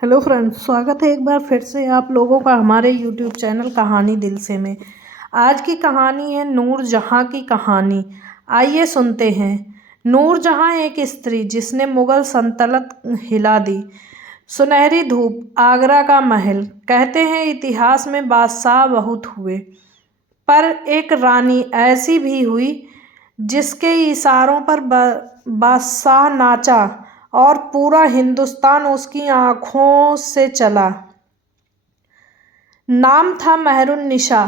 Hello friends, स्वागत है एक बार फिर से आप लोगों का हमारे यूट्यूब चैनल कहानी दिल से में। आज की कहानी है नूरजहाँ की कहानी। आइए सुनते हैं। नूरजहाँ एक स्त्री जिसने मुगल सल्तनत हिला दी। सुनहरी धूप, आगरा का महल। कहते हैं इतिहास में बादशाह बहुत हुए, पर एक रानी ऐसी भी हुई जिसके इशारों पर बादशाह नाचा और पूरा हिंदुस्तान उसकी आंखों से चला। नाम था मेहरुन्निसा,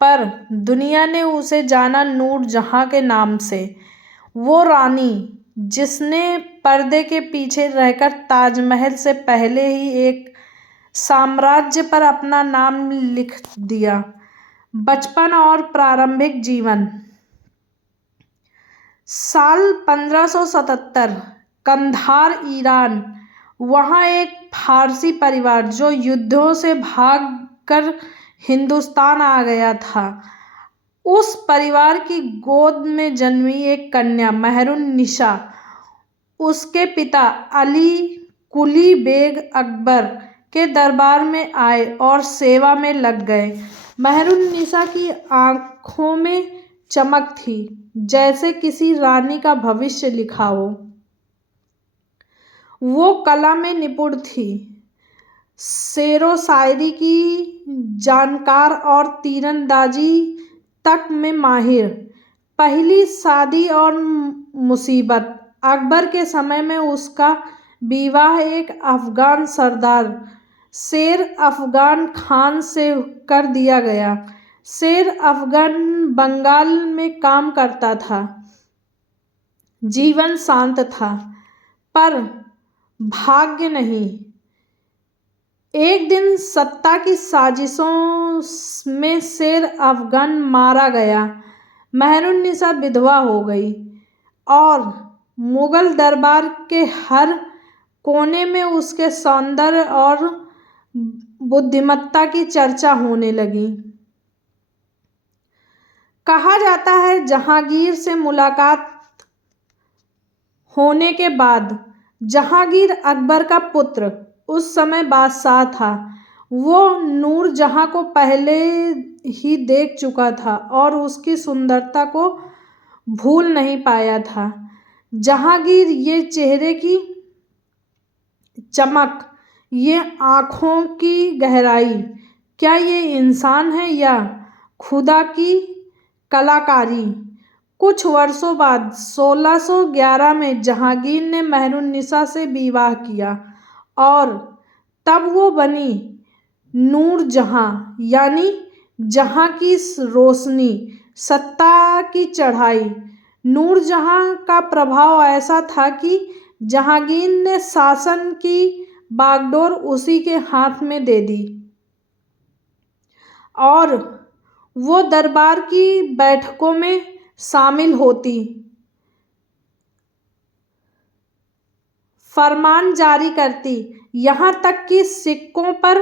पर दुनिया ने उसे जाना नूरजहाँ के नाम से। वो रानी जिसने पर्दे के पीछे रहकर ताजमहल से पहले ही एक साम्राज्य पर अपना नाम लिख दिया। बचपन और प्रारंभिक जीवन। साल 1577, कंधार, ईरान। वहाँ एक फारसी परिवार जो युद्धों से भागकर हिंदुस्तान आ गया था, उस परिवार की गोद में जन्मी एक कन्या मेहरुन्निसा उसके पिता अली कुली बेग अकबर के दरबार में आए और सेवा में लग गए। मेहरुन्निसा की आंखों में चमक थी, जैसे किसी रानी का भविष्य लिखा हो। वो कला में निपुण थी, शेरो शायरी की जानकार और तीरंदाजी तक में माहिर। पहली शादी और मुसीबत। अकबर के समय में उसका विवाह एक अफगान सरदार शेर अफगान खान से कर दिया गया। शेर अफगान बंगाल में काम करता था। जीवन शांत था, पर भाग्य नहीं। एक दिन सत्ता की साजिशों में शेर अफगान मारा गया। मेहरुन्निसा विधवा हो गई और मुगल दरबार के हर कोने में उसके सौंदर्य और बुद्धिमत्ता की चर्चा होने लगी। कहा जाता है जहांगीर से मुलाकात होने के बाद, जहांगीर अकबर का पुत्र उस समय बादशाह था, वो नूरजहाँ को पहले ही देख चुका था और उसकी सुंदरता को भूल नहीं पाया था। जहांगीर, ये चेहरे की चमक, ये आँखों की गहराई, क्या ये इंसान है या खुदा की कलाकारी? कुछ वर्षों बाद 1611 में जहांगीर ने मेहरुन्निसा से विवाह किया और तब वो बनी नूरजहाँ, यानी जहाँ की रोशनी, सत्ता की चढ़ाई। नूरजहाँ का प्रभाव ऐसा था कि जहांगीर ने शासन की बागडोर उसी के हाथ में दे दी और वो दरबार की बैठकों में शामिल होती, फरमान जारी करती, यहाँ तक कि सिक्कों पर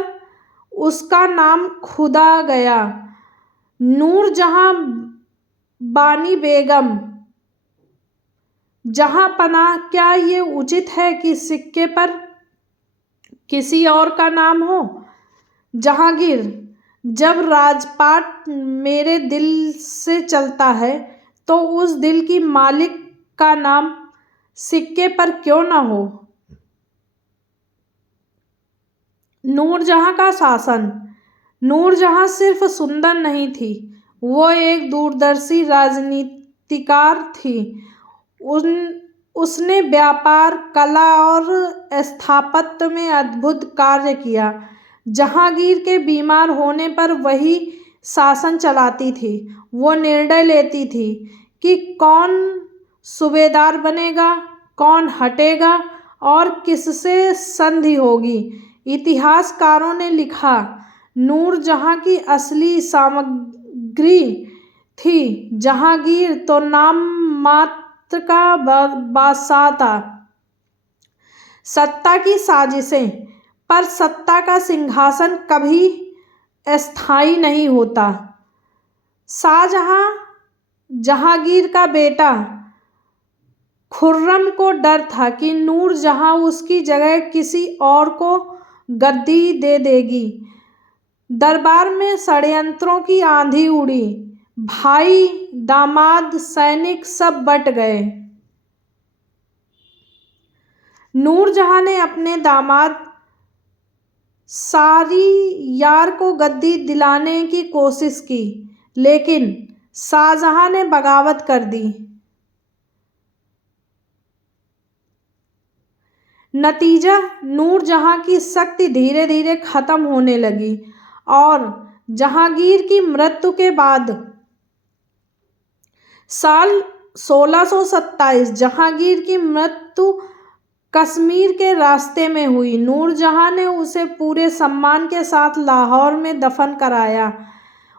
उसका नाम खुदा गया, नूरजहाँ बानी बेगम जहाँ पनाह। क्या ये उचित है कि सिक्के पर किसी और का नाम हो? जहांगीर, जब राजपाट मेरे दिल से चलता है तो उस दिल की मालिक का नाम सिक्के पर क्यों ना हो? नूरजहाँ का शासन। नूरजहाँ सिर्फ सुंदर नहीं थी, वो एक दूरदर्शी राजनीतिकार थी। उसने व्यापार, कला और स्थापत्य में अद्भुत कार्य किया। जहांगीर के बीमार होने पर वही शासन चलाती थी। वो निर्णय लेती थी कि कौन सूबेदार बनेगा, कौन हटेगा और किससे संधि होगी। इतिहासकारों ने लिखा, नूरजहाँ की असली सामग्री थी जहांगीर तो नाम मात्र का बादशाह था। सत्ता की साजिशें, पर सत्ता का सिंहासन कभी अस्थायी नहीं होता। शाहजहां, जहांगीर का बेटा, खुर्रम को डर था कि नूरजहाँ उसकी जगह किसी और को गद्दी दे देगी। दरबार में षड्यंत्रों की आंधी उड़ी। भाई, दामाद, सैनिक सब बट गए। नूरजहां ने अपने दामाद शाहरियार को गद्दी दिलाने की कोशिश की, लेकिन शाहजहां ने बगावत कर दी। नतीजा, नूरजहां की शक्ति धीरे धीरे खत्म होने लगी और जहांगीर की मृत्यु के बाद साल 1627 जहांगीर की मृत्यु कश्मीर के रास्ते में हुई। नूरजहां ने उसे पूरे सम्मान के साथ लाहौर में दफन कराया।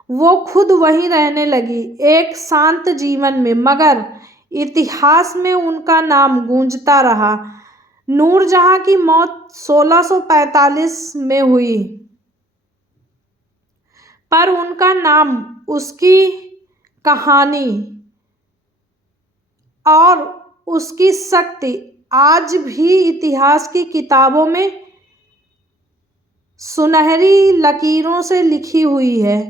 वो खुद वहीं रहने लगी, एक शांत जीवन में, मगर इतिहास में उनका नाम गूंजता रहा। नूरजहां की मौत 1645 में हुई, पर उनका नाम, उसकी कहानी और उसकी शक्ति आज भी इतिहास की किताबों में सुनहरी लकीरों से लिखी हुई है।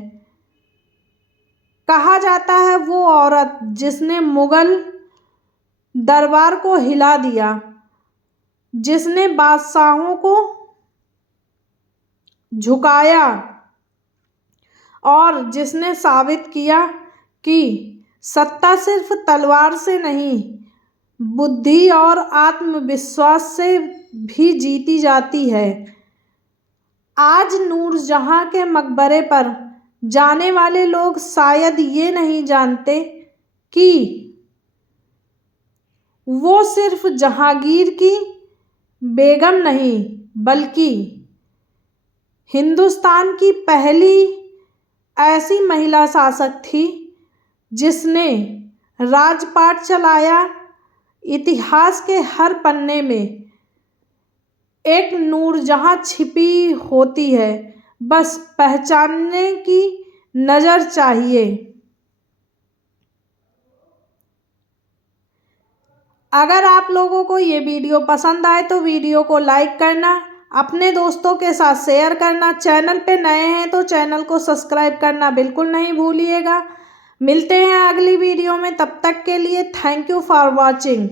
कहा जाता है वो औरत जिसने मुगल दरबार को हिला दिया, जिसने बादशाहों को झुकाया और जिसने साबित किया कि सत्ता सिर्फ तलवार से नहीं, बुद्धि और आत्मविश्वास से भी जीती जाती है। आज नूरजहां के मकबरे पर जाने वाले लोग शायद ये नहीं जानते कि वो सिर्फ जहांगीर की बेगम नहीं, बल्कि हिंदुस्तान की पहली ऐसी महिला शासक थी जिसने राजपाट चलाया। इतिहास के हर पन्ने में एक नूरजहां छिपी होती है, बस पहचानने की नज़र चाहिए। अगर आप लोगों को ये वीडियो पसंद आए तो वीडियो को लाइक करना, अपने दोस्तों के साथ शेयर करना, चैनल पे नए हैं तो चैनल को सब्सक्राइब करना बिल्कुल नहीं भूलिएगा। मिलते हैं अगली वीडियो में, तब तक के लिए थैंक यू फॉर वॉचिंग।